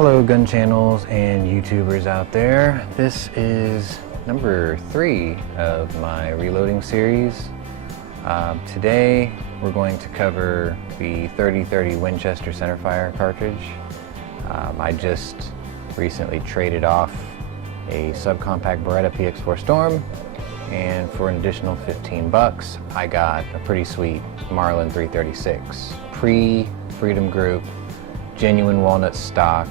Hello gun channels and YouTubers out there. This is number 3 of my reloading series. Today we're going to cover the 3030 Winchester Centerfire cartridge. I just recently traded off a subcompact Beretta PX4 Storm, and for an additional 15 bucks I got a pretty sweet Marlin 336 pre-Freedom Group, genuine walnut stock,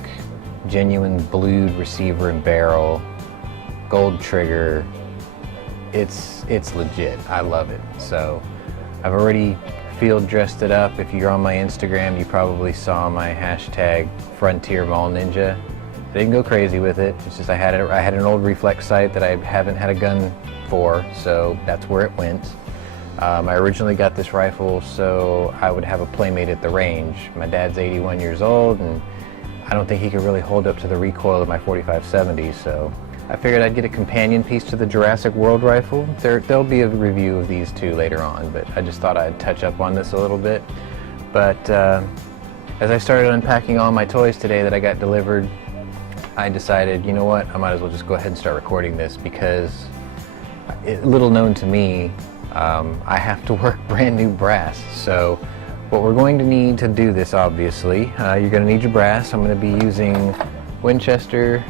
genuine blued receiver and barrel, gold trigger. It's legit. I love it. So I've already field dressed it up. If you're on my Instagram, you probably saw my hashtag Frontier Mall Ninja. I didn't go crazy with it. It's just I had an old reflex sight that I haven't had a gun for, so that's where it went. I originally got this rifle so I would have a playmate at the range. My dad's 81 years old and I don't think he could really hold up to the recoil of my 4570, so I figured I'd get a companion piece to the Jurassic World rifle. There'll be a review of these two later on, but I just thought I'd touch up on this a little bit. But as I started unpacking all my toys today that I got delivered, I decided, you know what, I might as well just go ahead and start recording this because, little known to me, I have to work brand new brass. So what we're going to need to do this, obviously, you're going to need your brass. I'm going to be using Winchester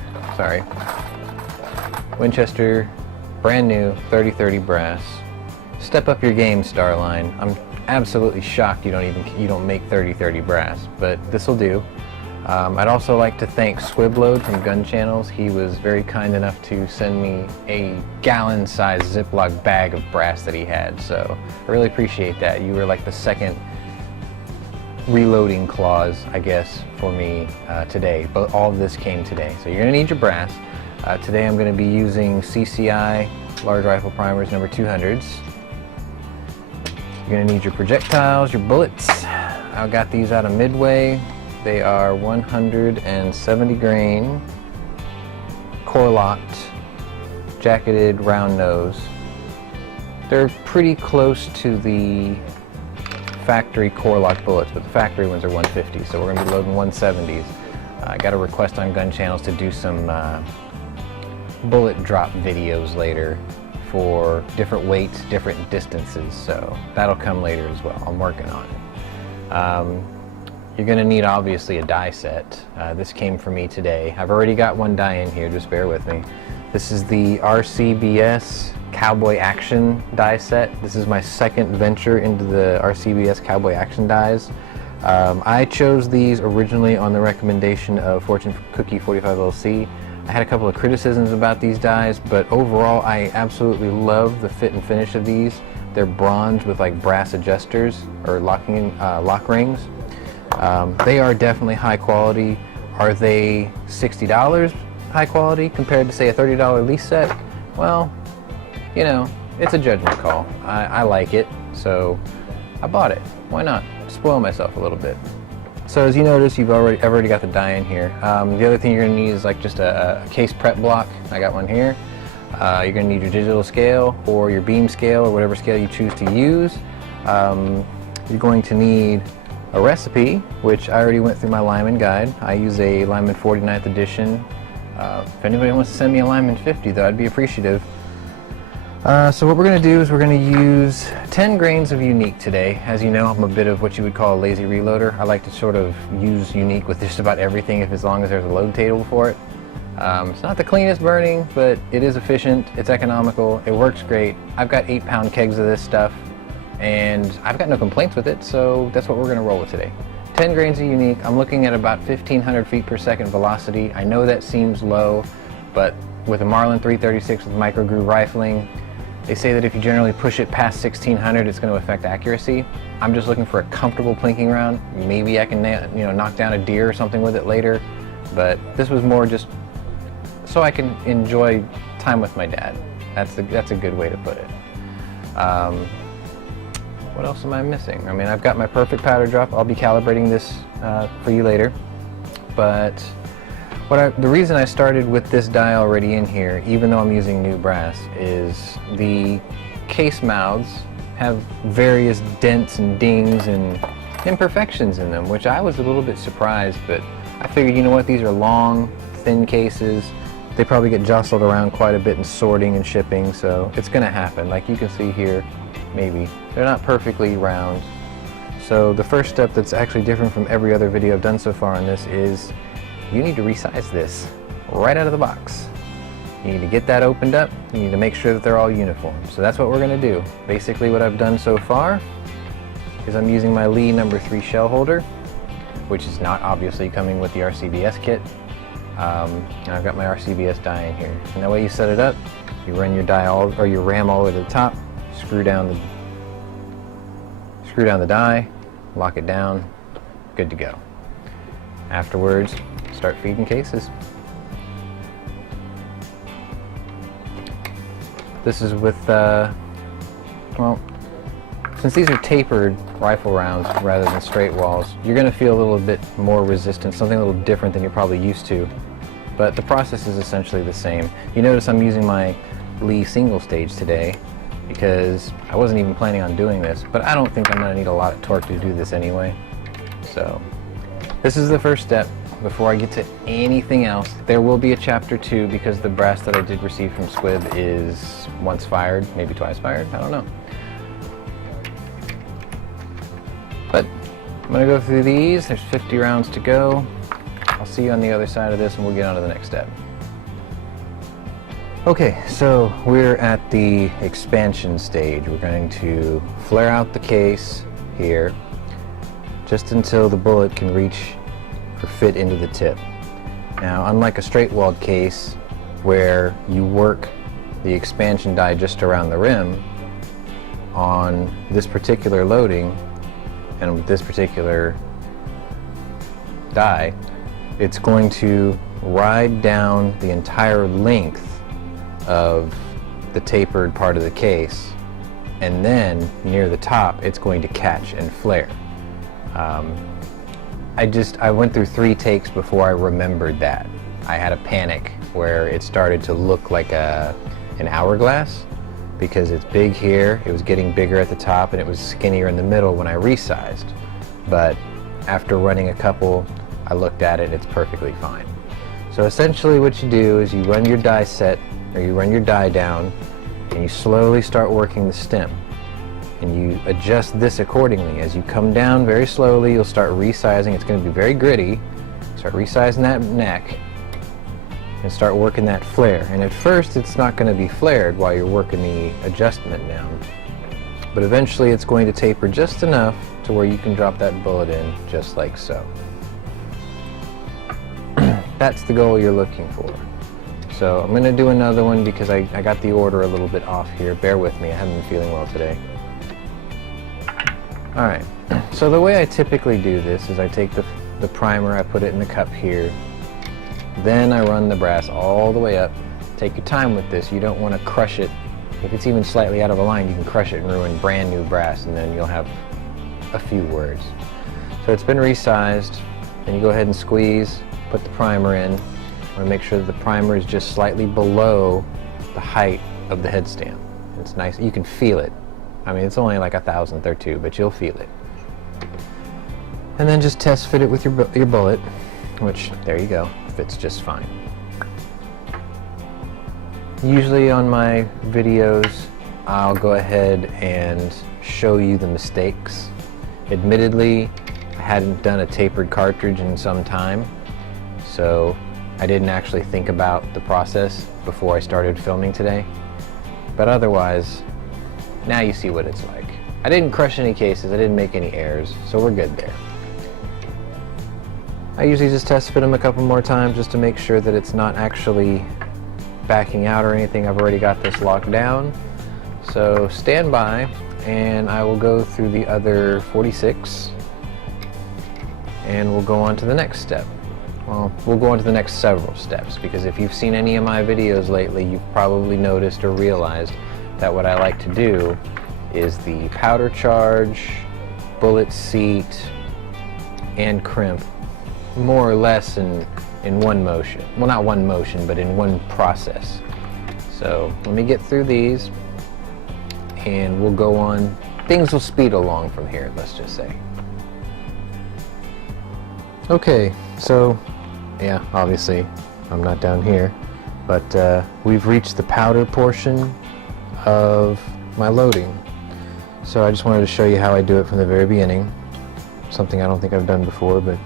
brand new 3030 brass. Step up your game, Starline. I'm absolutely shocked you don't make 3030 brass, but this will do. I'd also like to thank Squibload from Gun Channels. He was very kind enough to send me a gallon-sized Ziploc bag of brass that he had, so I really appreciate that. You were like the second reloading clause, I guess, for me today, but all of this came today. So you're going to need your brass. Today I'm going to be using CCI large rifle primers number 200s. You're going to need your projectiles, your bullets. I got these out of Midway. They are 170 grain CoreLokt jacketed round nose. They're pretty close to the factory CoreLokt bullets, but the factory ones are 150, so we're going to be loading 170s. I got a request on Gun Channels to do some bullet drop videos later for different weights, different distances, so that'll come later as well. I'm working on it. You're going to need, obviously, a die set. This came from me today. I've already got one die in here, just bear with me. This is the RCBS Cowboy Action die set. This is my second venture into the RCBS Cowboy Action dies. I chose these originally on the recommendation of Fortune Cookie 45LC. I had a couple of criticisms about these dies, but overall I absolutely love the fit and finish of these. They're bronze with like brass adjusters or lock rings. They are definitely high quality. Are they $60 high quality compared to, say, a $30 lease set? Well, you know, it's a judgment call. I like it, so I bought it. Why not? Spoil myself a little bit. So as you notice, I've already got the die in here. The other thing you're going to need is like just a case prep block. I got one here. You're going to need your digital scale or your beam scale or whatever scale you choose to use. You're going to need a recipe, which I already went through my Lyman guide. I use a Lyman 49th edition. If anybody wants to send me a Lyman 50, though, I'd be appreciative. So what we're going to do is we're going to use 10 grains of Unique today. As you know, I'm a bit of what you would call a lazy reloader. I like to sort of use Unique with just about everything as long as there's a load table for it. It's not the cleanest burning, but it is efficient, it's economical, it works great. I've got 8-pound kegs of this stuff, and I've got no complaints with it, so that's what we're going to roll with today. 10 grains of Unique. I'm looking at about 1,500 feet per second velocity. I know that seems low, but with a Marlin 336 with micro groove rifling, they say that if you generally push it past 1,600, it's going to affect accuracy. I'm just looking for a comfortable plinking round. Maybe I can, knock down a deer or something with it later, but this was more just so I can enjoy time with my dad. That's a good way to put it. What else am I missing? I mean, I've got my perfect powder drop. I'll be calibrating this for you later. But the reason I started with this die already in here, even though I'm using new brass, is the case mouths have various dents and dings and imperfections in them, which I was a little bit surprised, but I figured, you know what, these are long, thin cases. They probably get jostled around quite a bit in sorting and shipping, so it's going to happen. Like you can see here, maybe. They're not perfectly round. So the first step that's actually different from every other video I've done so far on this is you need to resize this right out of the box. You need to get that opened up. You need to make sure that they're all uniform. So that's what we're going to do. Basically what I've done so far is I'm using my Lee No. 3 shell holder, which is not obviously coming with the RCBS kit. And I've got my RCBS die in here. And that way you set it up, you run your die or your ram all the way to the top, screw down the die, lock it down, good to go. Afterwards, start feeding cases. This is with, well, since these are tapered rifle rounds rather than straight walls, you're going to feel a little bit more resistance, something a little different than you're probably used to. But the process is essentially the same. You notice I'm using my Lee single stage today because I wasn't even planning on doing this, but I don't think I'm going to need a lot of torque to do this anyway. So this is the first step. Before I get to anything else, there will be a chapter 2 because the brass that I did receive from Squibb is once fired, maybe twice fired, I don't know. But I'm going to go through these. There's 50 rounds to go. I'll see you on the other side of this and we'll get on to the next step. Okay, so we're at the expansion stage. We're going to flare out the case here just until the bullet can reach or fit into the tip. Now, unlike a straight-walled case where you work the expansion die just around the rim, on this particular loading and with this particular die, it's going to ride down the entire length of the tapered part of the case, and then near the top it's going to catch and flare. I went through 3 takes before I remembered that. I had a panic where it started to look like an hourglass because it's big here, it was getting bigger at the top, and it was skinnier in the middle when I resized. But after running a couple, I looked at it and it's perfectly fine. So essentially what you do is you run your die set, or you run your die down, and you slowly start working the stem. And you adjust this accordingly. As you come down very slowly, you'll start resizing. It's going to be very gritty. Start resizing that neck and start working that flare. And at first it's not going to be flared while you're working the adjustment down. But eventually it's going to taper just enough to where you can drop that bullet in just like so. That's the goal you're looking for. So I'm going to do another one because I got the order a little bit off here. Bear with me, I haven't been feeling well today. Alright, so the way I typically do this is I take the primer, I put it in the cup here, then I run the brass all the way up. Take your time with this, you don't want to crush it. If it's even slightly out of a line, you can crush it and ruin brand new brass, and then you'll have a few words. So it's been resized, then you go ahead and squeeze, put the primer in. I want to make sure that the primer is just slightly below the height of the headstand. It's nice, you can feel it. I mean, it's only like 1,000th or 2, but you'll feel it. And then just test fit it with your bullet, which, there you go, fits just fine. Usually on my videos, I'll go ahead and show you the mistakes. Admittedly, I hadn't done a tapered cartridge in some time, so I didn't actually think about the process before I started filming today. But otherwise, now you see what it's like. I didn't crush any cases, I didn't make any errors, so we're good there. I usually just test fit them a couple more times just to make sure that it's not actually backing out or anything. I've already got this locked down. So stand by and I will go through the other 46 and we'll go on to the next step. Well, we'll go on to the next several steps, because if you've seen any of my videos lately, you've probably noticed or realized that what I like to do is the powder charge, bullet seat, and crimp more or less in one motion. Well, not one motion, but in one process. So let me get through these and we'll go on. Things will speed along from here, let's just say. Okay, So, yeah, obviously I'm not down here, but we've reached the powder portion of my loading. So I just wanted to show you how I do it from the very beginning. Something I don't think I've done before, but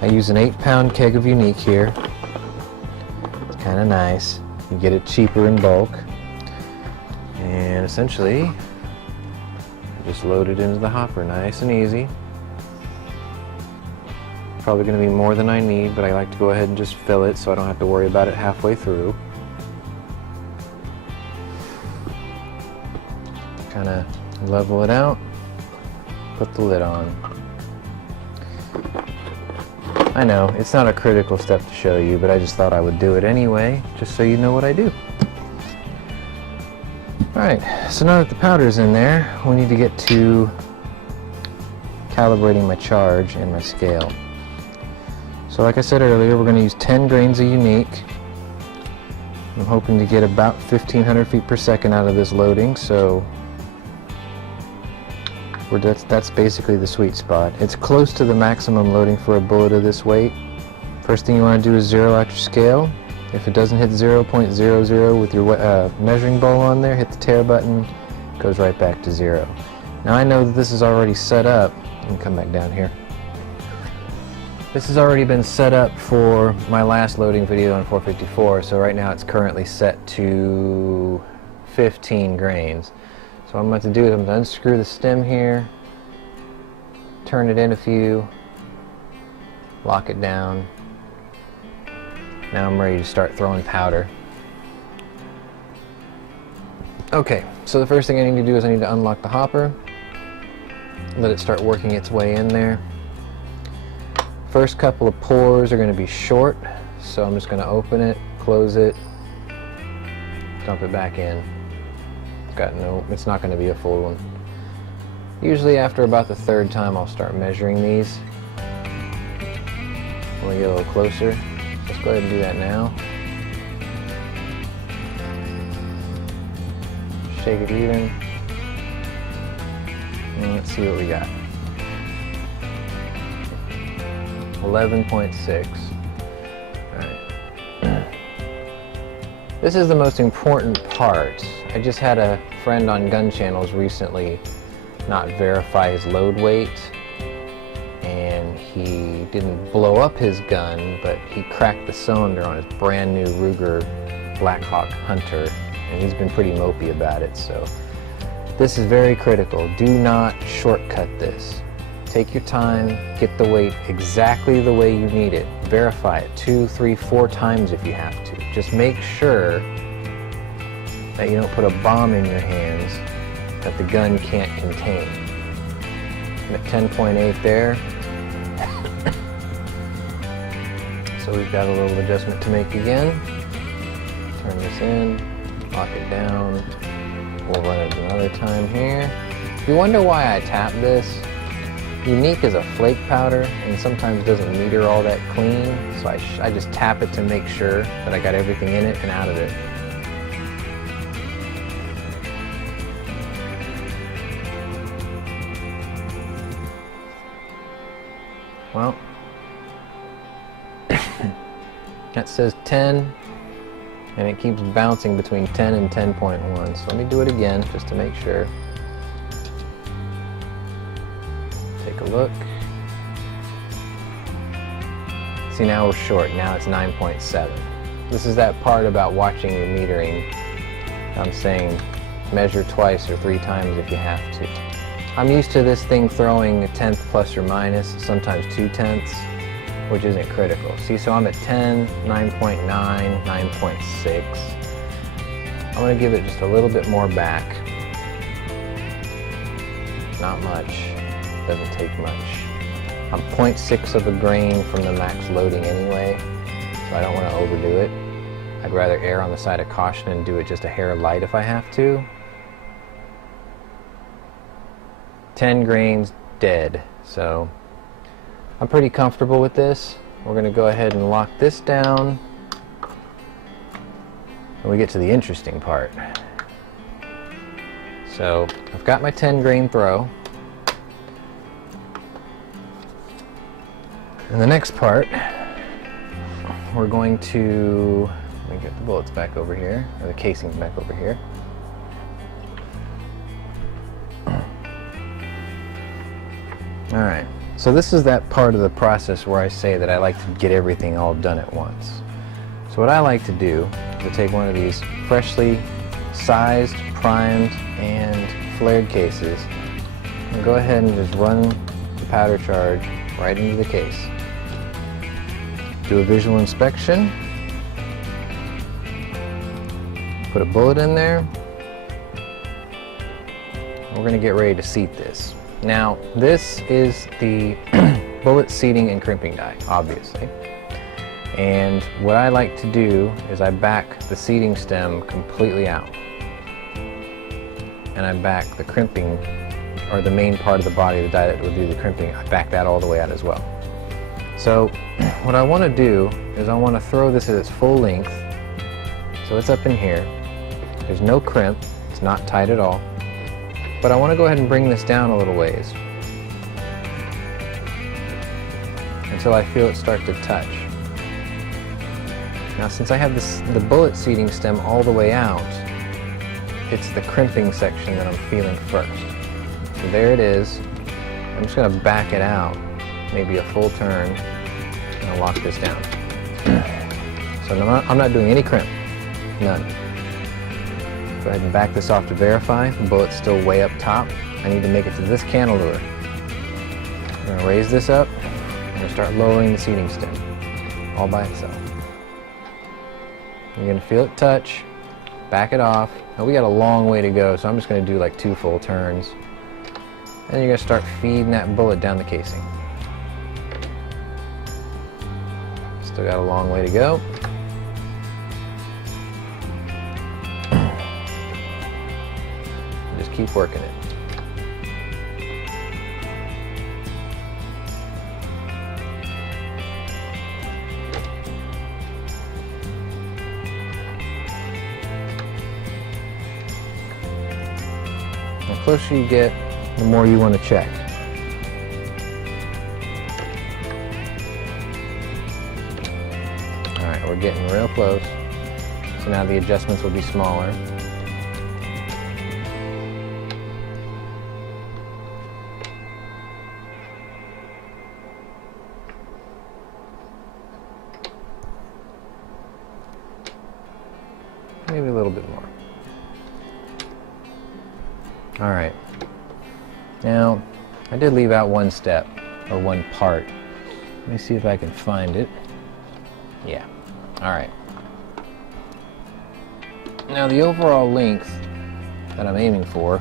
I use an 8-pound keg of Unique here. It's kind of nice. You get it cheaper in bulk. And essentially, I just load it into the hopper nice and easy. Probably going to be more than I need, but I like to go ahead and just fill it so I don't have to worry about it halfway through. Kind of level it out, put the lid on. I know, it's not a critical step to show you, but I just thought I would do it anyway, just so you know what I do. Alright, so now that the powder's in there, we need to get to calibrating my charge and my scale. So like I said earlier, we're going to use 10 grains of Unique. I'm hoping to get about 1,500 feet per second out of this loading, so that's basically the sweet spot. It's close to the maximum loading for a bullet of this weight. First thing you want to do is zero out your scale. If it doesn't hit 0.00 with your measuring bowl on there, hit the tare button, it goes right back to 0. Now I know that this is already set up. Let me come back down here. This has already been set up for my last loading video on 454, so right now it's currently set to 15 grains. So what I'm about to do is I'm going to unscrew the stem here, turn it in a few, lock it down. Now I'm ready to start throwing powder. Okay, so the first thing I need to do is I need to unlock the hopper, let it start working its way in there. First couple of pours are going to be short, so I'm just going to open it, close it, dump it back in. It's not going to be a full one. Usually after about the third time I'll start measuring these. When we get a little closer, let's go ahead and do that now. Shake it even. And let's see what we got. 11.6. Alright. This is the most important part. I just had a friend on gun channels recently not verify his load weight, and he didn't blow up his gun, but he cracked the cylinder on his brand new Ruger Blackhawk Hunter, and he's been pretty mopey about it. So this is very critical. Do not shortcut this. Take your time, get the weight exactly the way you need it. Verify it 2, 3, 4 times if you have to. Just make sure that you don't put a bomb in your hands that the gun can't contain. I'm at 10.8 there. So we've got a little adjustment to make again. Turn this in, lock it down. We'll run it another time here. If you wonder why I tap this, Unique is a flake powder and sometimes doesn't meter all that clean, so I just tap it to make sure that I got everything in it and out of it. Well, that says 10, and it keeps bouncing between 10 and 10.1. So let me do it again just to make sure. Take a look. See, now we're short. Now it's 9.7. This is that part about watching your metering. I'm saying measure twice or 3 times if you have to. I'm used to this thing throwing a tenth plus or minus, sometimes 2 tenths, which isn't critical. See, so I'm at 10, 9.9, 9.6. I'm going to give it just a little bit more back. Not much. Doesn't take much. I'm 0.6 of a grain from the max loading anyway, so I don't want to overdo it. I'd rather err on the side of caution and do it just a hair light if I have to. 10 grains dead, so I'm pretty comfortable with this. We're going to go ahead and lock this down, and we get to the interesting part. So I've got my 10 grain throw, and the next part we're going to, let me get the bullets back over here, or the casings back over here. Alright, so this is that part of the process where I say that I like to get everything all done at once. So what I like to do is to take one of these freshly sized, primed, and flared cases and go ahead and just run the powder charge right into the case. Do a visual inspection, put a bullet in there, and we're going to get ready to seat this. Now, this is the bullet seating and crimping die, obviously. And what I like to do is I back the seating stem completely out. And I back the crimping, or the main part of the body of the die that will do the crimping, I back that all the way out as well. So what I want to do is I want to throw this at its full length. So it's up in here. There's no crimp, it's not tight at all. But I want to go ahead and bring this down a little ways until I feel it start to touch. Now since I have the bullet seating stem all the way out, it's the crimping section that I'm feeling first. So there it is. I'm just going to back it out, maybe a full turn, and I'll lock this down. So I'm not doing any crimp, none. Go ahead and back this off to verify. The bullet's still way up top. I need to make it to this cantilever. I'm going to raise this up. I'm going to start lowering the seating stem all by itself. You're going to feel it touch, back it off. Now we got a long way to go, so I'm just going to do like 2 full turns. And you're going to start feeding that bullet down the casing. Still got a long way to go. Just keep working it. The closer you get, the more you want to check. Alright, we're getting real close. So now the adjustments will be smaller. Maybe a little bit more. Alright. Now, I did leave out one step, or one part. Let me see if I can find it. Yeah. Alright. Now the overall length that I'm aiming for,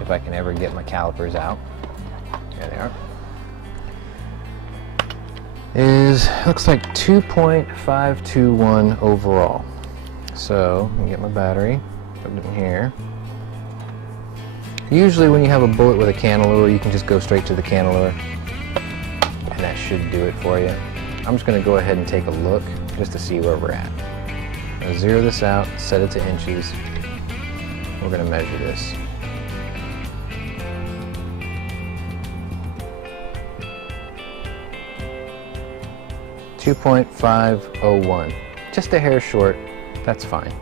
if I can ever get my calipers out, there they are, is, looks like 2.521 overall. So, let me get my battery, put it in here. Usually when you have a bullet with a cantilever, you can just go straight to the cantilever, and that should do it for you. I'm just going to go ahead and take a look, just to see where we're at. I'm going to zero this out, set it to inches. We're going to measure this. .501. Just a hair short, that's fine.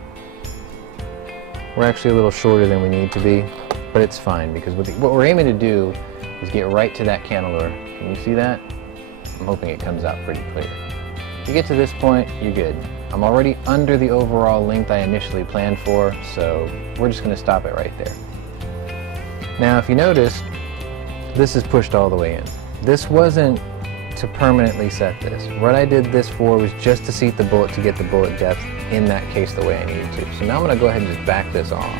We're actually a little shorter than we need to be, but it's fine because what we're aiming to do is get right to that cantilever. Can you see that? I'm hoping it comes out pretty clear. If you get to this point, you're good. I'm already under the overall length I initially planned for, so we're just going to stop it right there. Now, if you notice, this is pushed all the way in. This wasn't to permanently set this. What I did this for was just to seat the bullet to get the bullet depth in that case the way I needed to. So now I'm going to go ahead and just back this off.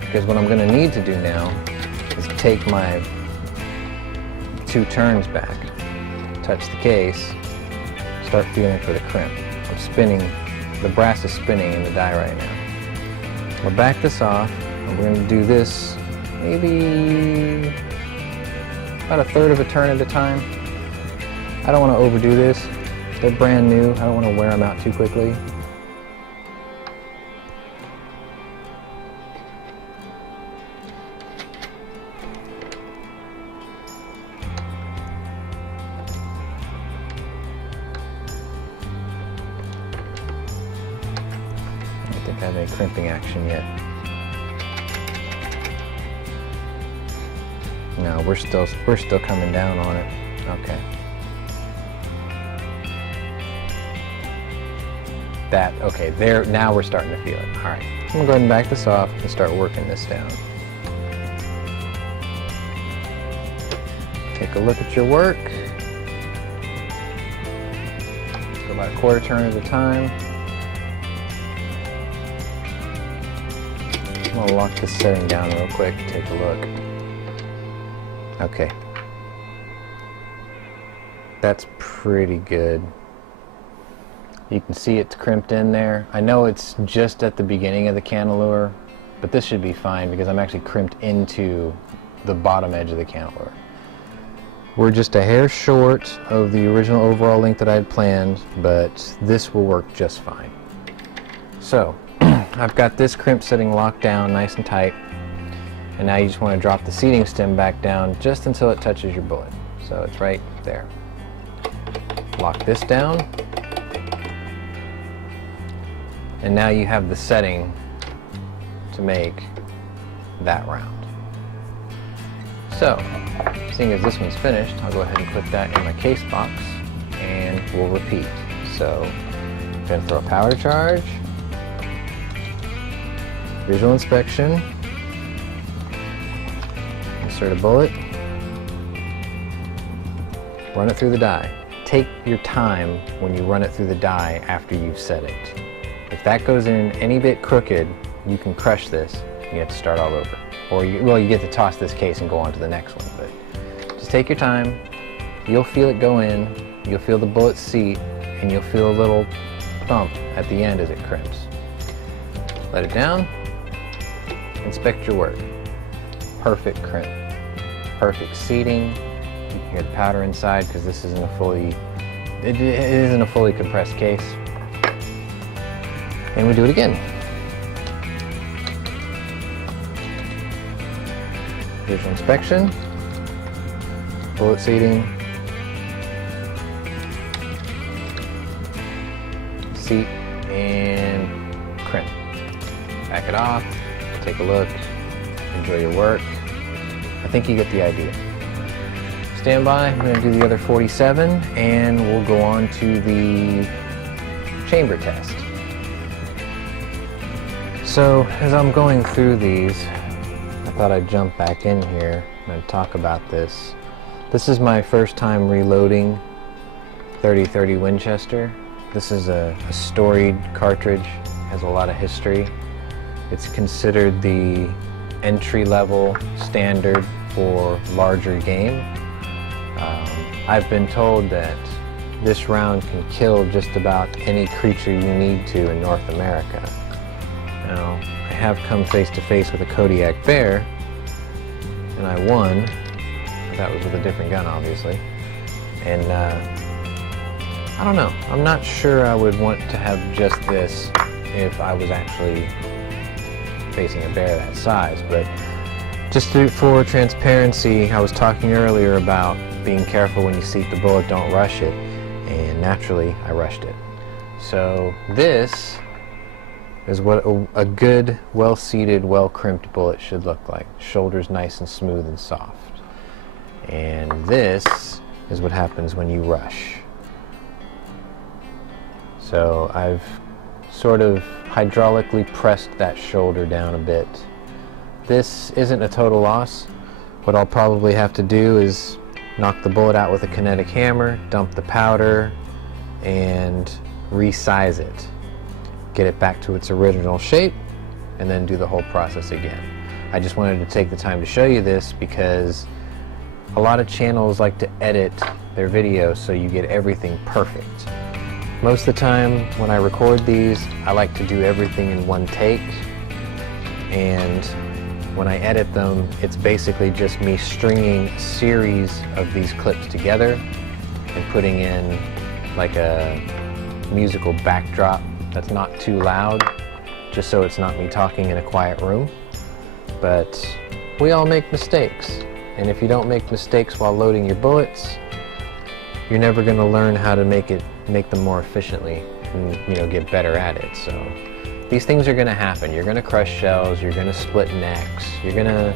Because what I'm going to need to do now is take my 2 turns back, touch the case, start feeling for the crimp. I'm spinning, the brass is spinning in the die right now. We'll back this off, and we're going to do this maybe about 1/3 of a turn at a time. I don't want to overdo this. They're brand new. I don't want to wear them out too quickly. seem to have any crimping action yet. No, we're still coming down on it. Okay. Okay, there, now we're starting to feel it. All right, I'm gonna go ahead and back this off and start working this down. Take a look at your work. Go about a quarter turn at a time. I'm gonna lock this setting down real quick, take a look. Okay. That's pretty good. You can see it's crimped in there. I know it's just at the beginning of the cantilever, but this should be fine because I'm actually crimped into the bottom edge of the cantilever. We're just a hair short of the original overall length that I had planned, but this will work just fine. So, I've got this crimp setting locked down nice and tight, and now you just want to drop the seating stem back down just until it touches your bullet. So it's right there. Lock this down. And now you have the setting to make that round. So, seeing as this one's finished, I'll go ahead and put that in my case box and we'll repeat. So, I'm going to throw a powder charge, visual inspection, insert a bullet, run it through the die. Take your time when you run it through the die after you've set it. If that goes in any bit crooked, you can crush this. You have to start all over. Or, you get to toss this case and go on to the next one. But just take your time. You'll feel it go in. You'll feel the bullet seat, and you'll feel a little thump at the end as it crimps. Let it down. Inspect your work. Perfect crimp. Perfect seating. You can get powder inside because this isn't a fully, it isn't a fully compressed case. And we do it again. Visual inspection, bullet seating, seat, and crimp. Back it off, take a look, enjoy your work. I think you get the idea. Stand by, I'm going to do the other 47, and we'll go on to the chamber test. So, as I'm going through these, I thought I'd jump back in here and talk about this. This is my first time reloading 3030 Winchester. This is a storied cartridge, has a lot of history. It's considered the entry-level standard for larger game. I've been told that this round can kill just about any creature you need to in North America. Now, I have come face to face with a Kodiak bear, and I won. That was with a different gun, obviously. And I don't know. I'm not sure I would want to have just this if I was actually facing a bear that size. But just for transparency, I was talking earlier about being careful when you seat the bullet, don't rush it. And naturally, I rushed it. So this is what a good, well-seated, well-crimped bullet should look like. Shoulders nice and smooth and soft. And this is what happens when you rush. So I've sort of hydraulically pressed that shoulder down a bit. This isn't a total loss. What I'll probably have to do is knock the bullet out with a kinetic hammer, dump the powder, and resize it. Get it back to its original shape, and then do the whole process again. I just wanted to take the time to show you this because a lot of channels like to edit their videos so you get everything perfect. Most of the time when I record these, I like to do everything in one take, and when I edit them, it's basically just me stringing a series of these clips together and putting in like a musical backdrop that's not too loud, just so it's not me talking in a quiet room. But we all make mistakes, and if you don't make mistakes while loading your bullets, you're never going to learn how to make them more efficiently and get better at it. So these things are going to happen. You're going to crush shells, you're going to split necks, you're going to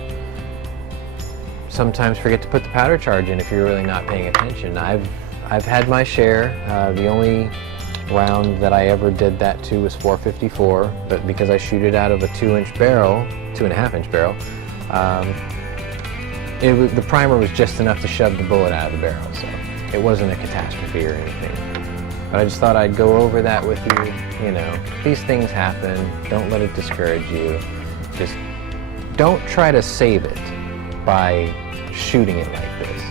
sometimes forget to put the powder charge in if you're really not paying attention. I've had my share. The only round that I ever did that to was 454, but because I shoot it out of a 2-inch barrel, 2.5-inch barrel, the primer was just enough to shove the bullet out of the barrel, so it wasn't a catastrophe or anything. But I just thought I'd go over that with you. You know, these things happen. Don't let it discourage you. Just don't try to save it by shooting it like this.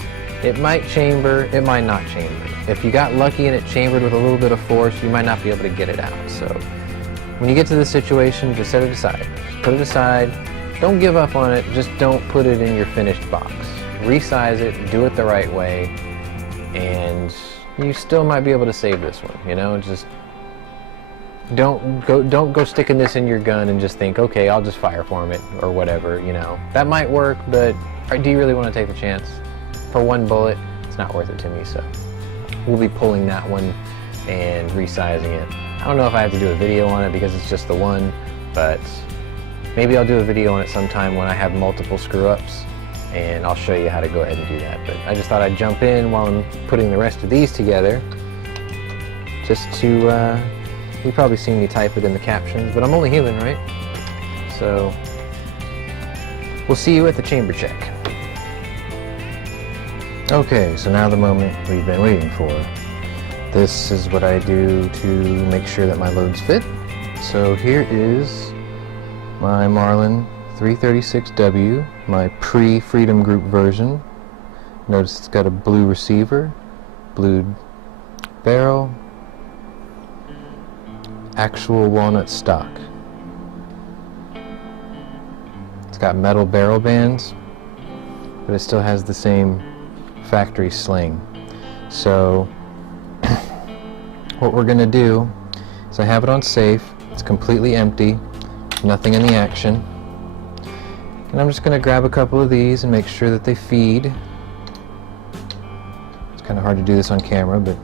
It might chamber, it might not chamber. If you got lucky and it chambered with a little bit of force, you might not be able to get it out. So when you get to this situation, just set it aside. Just put it aside. Don't give up on it. Just don't put it in your finished box. Resize it, do it the right way, and you still might be able to save this one. You know, just don't go sticking this in your gun and just think, okay, I'll just fireform it or whatever. You know, that might work, but do you really want to take the chance? For one bullet, it's not worth it to me. So we'll be pulling that one and resizing it. I don't know if I have to do a video on it because it's just the one, but maybe I'll do a video on it sometime when I have multiple screw-ups, and I'll show you how to go ahead and do that. But I just thought I'd jump in while I'm putting the rest of these together, just to, you've probably seen me type it in the captions, but I'm only human, right? So we'll see you at the chamber check. Okay, so now the moment we've been waiting for. This is what I do to make sure that my loads fit. So here is my Marlin 336W, my pre-Freedom Group version. Notice it's got a blue receiver, blue barrel, actual walnut stock. It's got metal barrel bands, but it still has the same factory sling. So what we're going to do is I have it on safe. It's completely empty, nothing in the action. And I'm just going to grab a couple of these and make sure that they feed. It's kind of hard to do this on camera, but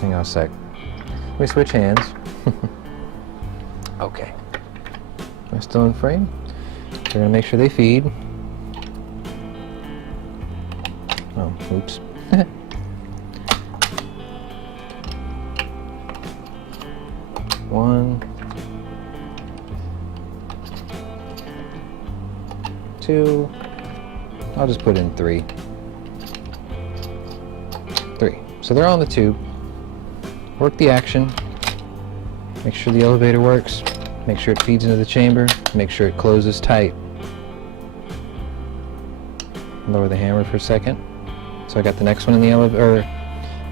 hang on a sec. Let me switch hands. Okay. Am I still in frame? We're going to make sure they feed. Oh, oops. One, two, I'll just put in three. So they're on the tube. Work the action. Make sure the elevator works. Make sure it feeds into the chamber. Make sure it closes tight. Lower the hammer for a second. So I got the next one in the elevator,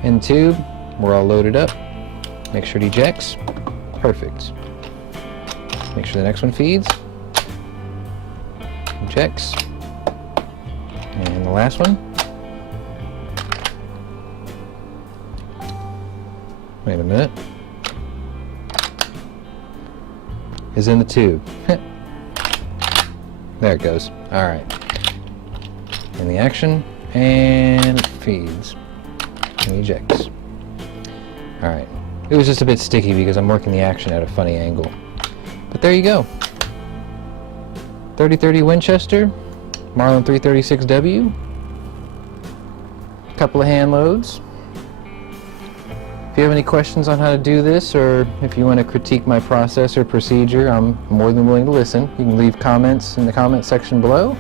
in the tube. We're all loaded up. Make sure it ejects. Perfect. Make sure the next one feeds. Ejects. And the last one. Wait a minute. Is in the tube. There it goes. Alright. In the action. And it feeds. And ejects. Alright. It was just a bit sticky because I'm working the action at a funny angle. But there you go. 30-30 Winchester, Marlin 336W. A couple of hand loads. If you have any questions on how to do this, or if you want to critique my process or procedure, I'm more than willing to listen. You can leave comments in the comment section below.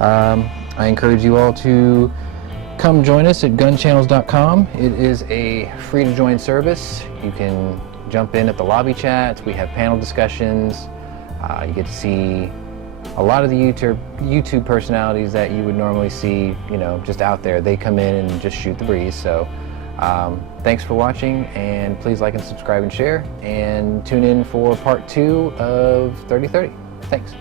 I encourage you all to come join us at gunchannels.com. It is a free to join service. You can jump in at the lobby chats. We have panel discussions. You get to see a lot of the YouTube personalities that you would normally see, you know, just out there. They come in and just shoot the breeze. So thanks for watching, and please like and subscribe and share, and tune in for part 2 of 30-30. Thanks.